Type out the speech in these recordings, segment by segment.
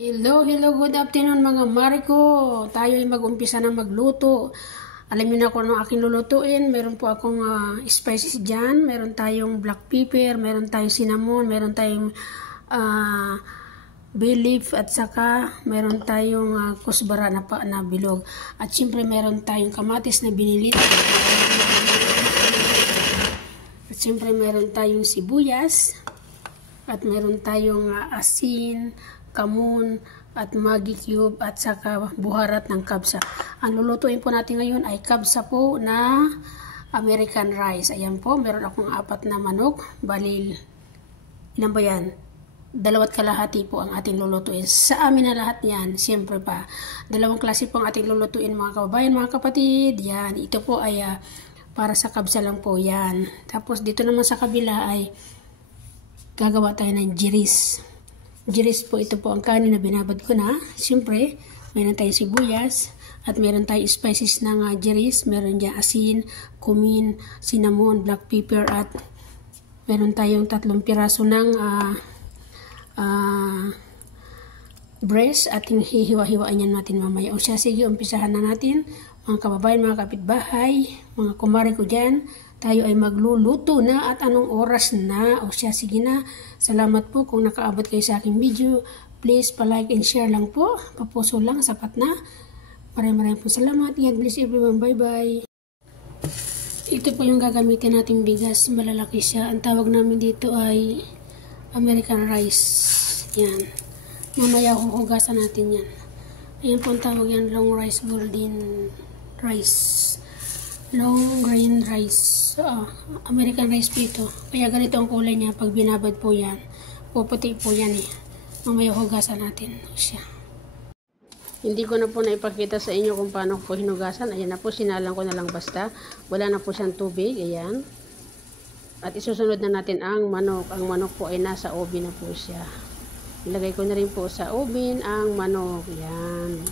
Hello, good afternoon mga Mariko. Tayo ay mag-umpisa na magluto. Alam niyo na kung ano aking lulutuin. Meron po akong spices dyan. Meron tayong black pepper, meron tayong cinnamon, meron tayong bay leaf, at saka meron tayong kusbara na bilog. At siyempre meron tayong kamatis na binilit. At siyempre meron tayong sibuyas. At meron tayong asin, kamun, at Maggi cube, at saka buharat ng kabsa. Ang lulutuin po natin ngayon ay kabsa po na American rice. Ayan po, meron akong 4 na manok. Bali, ilan ba yan? 2 kalahati po ang ating lulutuin. Sa amin na lahat yan, siyempre pa. 2 klase po ang ating lulutuin mga kababayan, mga kapatid. Yan, ito po ay para sa kabsa lang po yan. Tapos dito naman sa kabila ay gagawa tayo ng jiris. Jiris po, ito po ang kanin na binabad ko na. Siyempre, meron tayong sibuyas at meron tayong spices ng jiris. Meron dyan asin, cumin, cinnamon, black pepper, at meron tayong 3 piraso ng breast at hihiwa-hiwain yan natin mamaya. O siya, sige, umpisahan na natin. Mga kababayan, mga kapitbahay, mga kumare ko dyan, tayo ay magluluto na at anong oras na. O siya, sige na. Salamat po kung nakaabot kayo sa aking video. Please pa-like and share lang po. Papuso lang, sapat na. Maraming po salamat. God bless everyone. Bye-bye. Ito po yung gagamitin nating bigas. Malalaki siya. Ang tawag namin dito ay American rice. Yan. Mamaya huhugasan natin yan. Ayan po ang tawag yan. Long rice, golden rice. Long grain rice. American rice po ito. Kaya ganito ang kulay niya pag binabad po yan. Puputi po yan eh. Mamaya hugasan natin. Siya. Hindi ko na po naipakita sa inyo kung paano po hinugasan. Ayan na po, sinalang ko na lang basta. Wala na po siyang tubig. Ayan. At isusunod na natin ang manok. Ang manok po ay nasa oven na po siya. Ilagay ko na rin po sa oven ang manok. Ayan.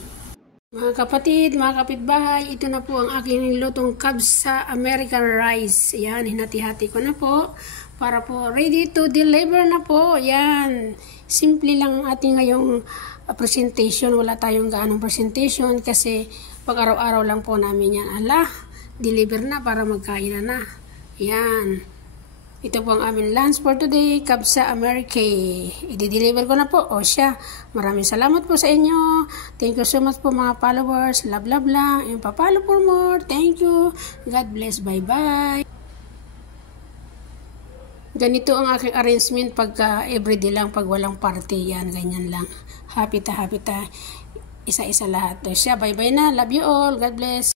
Mga kapatid, mga kapitbahay, ito na po ang aking lutong kabsa American rice. Ayan, hinati-hati ko na po para po ready to deliver na po. Ayan, simple lang ang ating ngayong presentation. Wala tayong gaanong presentation kasi pag araw-araw lang po namin yan. Ala, deliver na para magkain na. Ayan. Ito po ang aming lunch for today, kabsa America. I-deliver ko na po. O siya, maraming salamat po sa inyo. Thank you so much po mga followers. Love lang. And pa-follow for more. Thank you. God bless. Bye-bye. Ganito ang aking arrangement pagka everyday lang, pag walang party. Yan, ganyan lang. Happy ta. Isa-isa lahat. O siya, bye-bye na. Love you all. God bless.